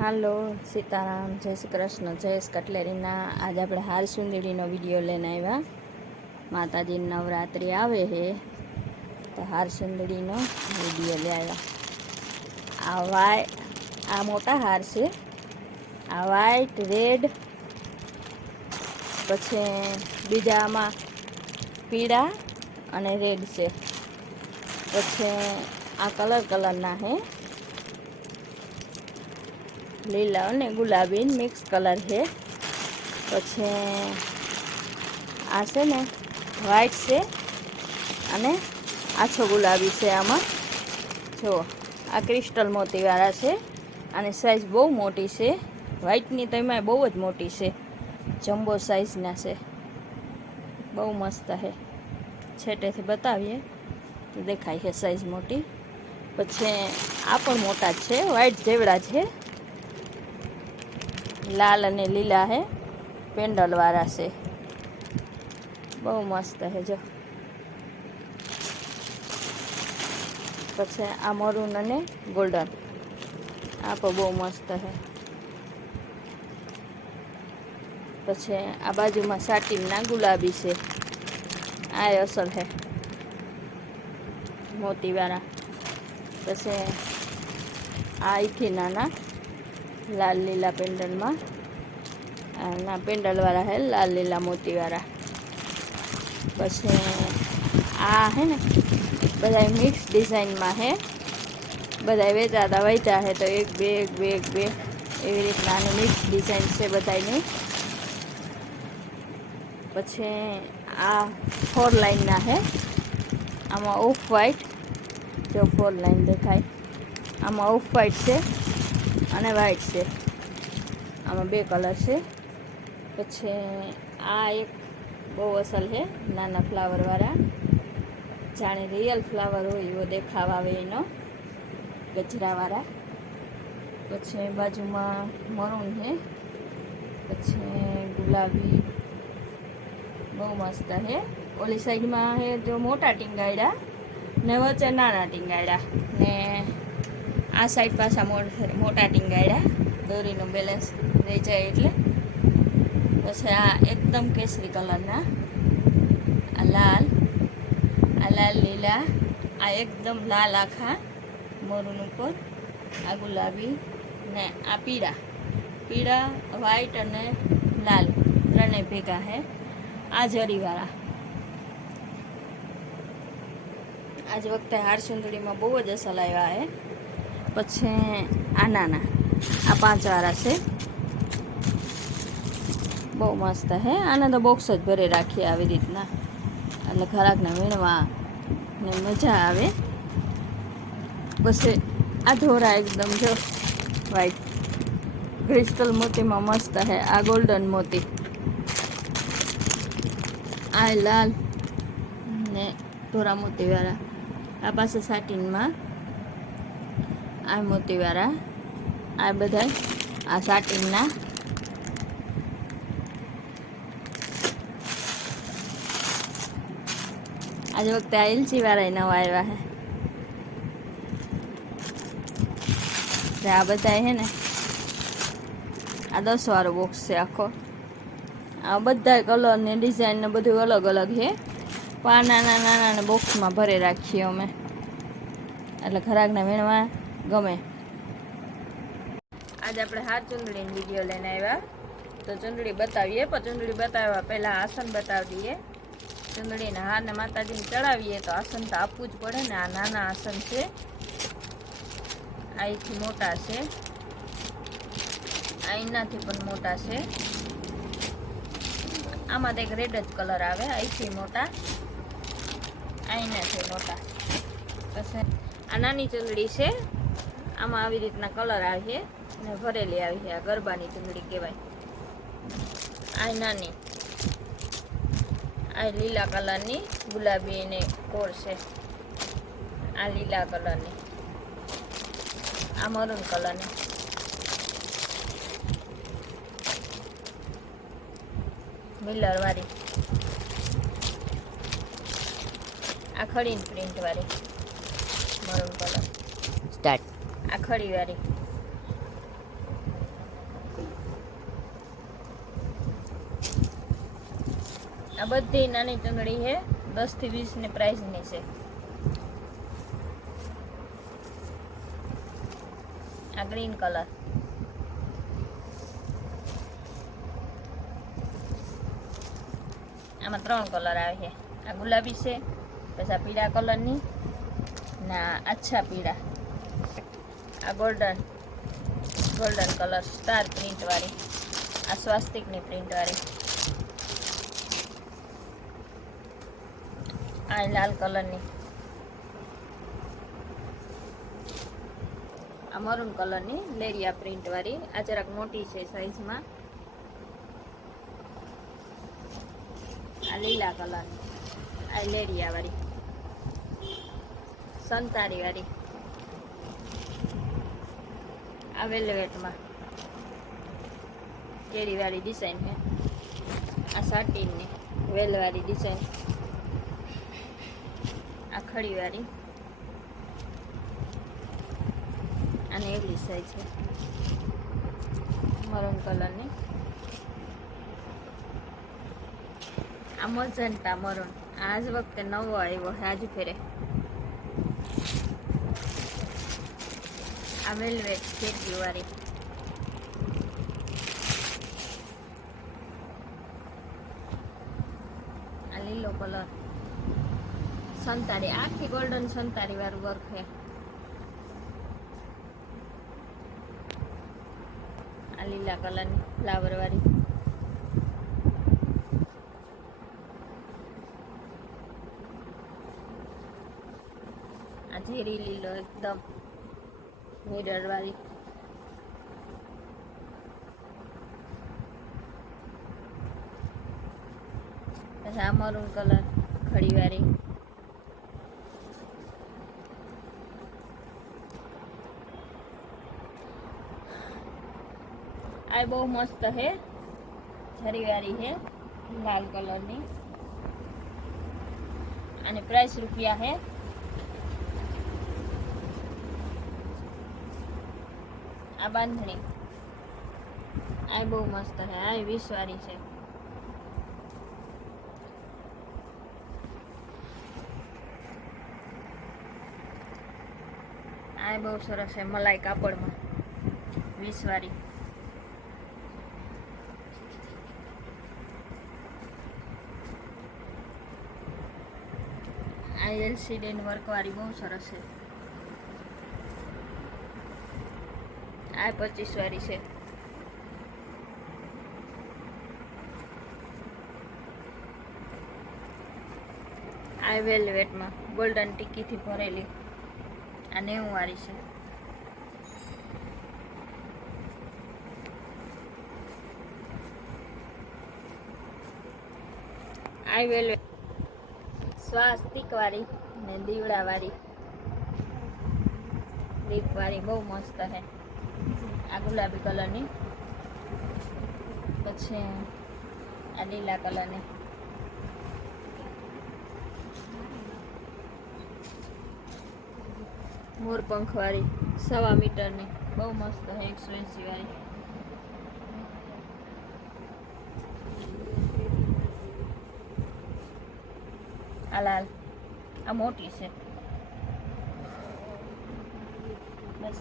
હાલો સીતારામ, જય શ્રી કૃષ્ણ, જયેશ કટલેરીના आज આપણે હાર સુંદરીનો વિડીયો લઈને આવ્યા। માતાજી નવરાત્રિ આવે છે તો હાર સુંદરીનો વિડીયો લઈ આવ્યા। આ મોટા હાર છે, આ વ્હાઈટ રેડ, પછી બીજા આમાં પીળા અને રેડ છે, પછી આ કલરના છે, લીલા અને ગુલાબી મિક્સ કલર છે। પછી આ છે ને વ્હાઈટ છે અને આછો ગુલાબી છે। આમાં જો આ ક્રિસ્ટલ મોતીવાળા છે, અને સાઈઝ બહુ મોટી છે। વ્હાઈટની તો એમાં બહુ જ મોટી છે, જમ્બો સાઈઝના છે, બહુ મસ્ત છે। છેટેથી બતાવીએ તો દેખાય છે સાઈઝ મોટી। પછી આ પણ મોટા છે, વ્હાઈટ જેવડા છે, लाल અને લીલા है, पेंडल वाला से बहु मस्त है। जो પછી આ મરૂન અને ગોલ્ડन આ પણ બહુ મસ્ત है। પછી આ બાજુમાં સાટીનના ગુલાબી છે, આ અસલ है મોતીવાળા। પછી આ અહીંથી નાના लाल लीला पेंडल में ना पेंडल वाला है, लाल लीला मोती वाला। पछे आ है ने बधाई मिक्स डिजाइन में है, बधाई वेचाता वेचा है तो एक बे एवी रीतना मिक्स डिजाइन से बधाई नहीं। पछे आ 4 लाइन ना है, आमा ऑफ व्हाइट जो 4 लाइन देखाय, आमा ऑफ व्हाइट से અને વ્હાઈટ છે, આમાં 2 કલર છે। પછી આ એક બહુ અસલ છે, નાના ફ્લાવરવાળા, જાણે રિયલ ફ્લાવર હોય એવો દેખાવ આવે એનો, ગજરાવાળા। પછી બાજુમાં મરૂન છે, પછી ગુલાબી, બહુ મસ્ત છે। ઓલી સાઈડમાં છે જો મોટા ટીંગાયડા ને વચ્ચે નાના ટીંગાયડા, ને આ સાઈડ પાછા મોટા ટીંગાયડા, દોરીનું બેલેન્સ રહી જાય એટલે। પછી આ એકદમ કેસરી કલરના, આ લાલ લીલા, આ એકદમ લાલ આખા મરૂન ઉપર, આ ગુલાબી ને આ પીળા વ્હાઈટ અને લાલ ત્રણેય ભેગા છે। આ જરીવાળા આજ વખતે હાર સુંદરીમાં બહુ જ અસલ આવ્યા છે। પછી આ નાના, આ 5 વાળા છે, બહુ મસ્ત છે। આને તો બોક્સ જ ભરે રાખીએ આવી રીતના, એટલે ઘરાકને વીણવા ને મજા આવે। પછી આ ધોરા એકદમ જો વ્હાઈટ ક્રિસ્ટલ મોતીમાં મસ્ત છે, આ ગોલ્ડન મોતી, આ લાલ ને ધોરા મોતીવાળા, આ પાસે સાટીનમાં આ મોતીવાળા, આ બધા આ સાટીનના। આજે વખતે આ એલચી વાળા નવા આવ્યા છે। આ બધા છે ને આ 10 વાળો બોક્સ છે આખો, આ બધા કલર ને ડિઝાઇન ને બધું અલગ અલગ છે, પણ આ નાના બોક્સમાં ભરે રાખીએ અમે, એટલે ઘરાકને વીણવા ગમે। આજે આપણે હાર ચૂંદડીનો વિડીયો લઈને આવ્યા, તો ચૂંદડી બતાવીએ, પણ ચૂંદડી બતાવવા પહેલાં આસન બતાવી દઈએ। ચૂંદડીના હારને માતાજીને ચડાવીએ તો આસન તો આપવું જ પડે ને। આ નાના આસન છે, અહીંથી મોટા છે, આ એનાથી પણ મોટા છે, આમાં તો એક રેડ જ કલર આવે, અહીંથી મોટા, અહીંનાથી મોટા। પછી આ નાની ચૂંદડી છે, આમાં આવી રીતના કલર આવે ને ભરેલી આવી છે, આ ગરબાની ચૂંદડી કહેવાય। આ નાની, આ લીલા કલરની ગુલાબી ને કોર છે, આ લીલા કલરની, આ મરૂન કલરની, મિલર વાળી, આ ખડીની પ્રિન્ટ વાળી મરૂન કલર, સ્ટાર્ટ, આ ખડી વાળી, આ બધી નાની ચંગડી છે, 10 થી 20 ની પ્રાઇસની છે. આ ગ્રીન કલર, આમાં 3 કલર આવે છે. આ ગુલાબી છે, પછી આ પીળા કલરની, ના આછા પીળા, આ ગોલ્ડન કલર સ્ટાર પ્રિન્ટ વાળી, આ સ્વાસ્તિકની પ્રિન્ટ વાળી, આ લાલ કલરની, આ મરૂન કલરની લેરિયા પ્રિન્ટ વાળી, આ જરાક મોટી છે સાઈઝમાં, આ લીલા કલરની, આ લેરિયા વાળી, સંતારી વાળી, આ વેલ્વેટમાં કેરી વાળી ડિઝાઇન છે, આ સાટીનની વેલ વાળી ડિઝાઇન, આ ખડી વાળી, અને એવી સાઈઝ છે મરૂન કલરની, આ મજંટા મરૂન, આજ વખતે નવો આવ્યો છે આજ ફેરે, આ વેલ્વેટ ખેતી વાળી, આ લીલો કલર, સંતારી, આખી ગોલ્ડન સંતારી વાળું વર્ક છે, આ લીલા કલરની ફ્લાવર વાળી, આ ઝેરી લીલો એકદમ મિરર વાળી, પછી આ મરૂન કલર ખડી વાળી, આ બહુ મસ્ત છે, ઝરી વાળી છે લાલ કલરની, અને પ્રાઇસ રૂપિયા છે. આ બાંધણી, આ બહુ મસ્ત છે, આ 20 વાળી છે. આ બહુ સરસ છે, મલાઈ કાપડમાં 20 વાળી. આ એલસીડી વર્ક વાળી બહુ સરસ છે. આ 25 વાળી છે. આ વેલ્વેટમાં ગોલ્ડન ટીકીથી ભરેલી, આ 90 વાળી છે. આ વેલ્વેટ સ્વાસ્તિક વાળી ને દીવડા વાળી, લીપ વાળી બહુ મસ્ત છે. આ ગુલાબી કલરની, પછી આ લીલા કલરની, મોરપંખ વાળી 1.25 મીટરની બહુ મસ્ત છે. 180 વાળી. આ લાલ, આ મોટી છે. બસ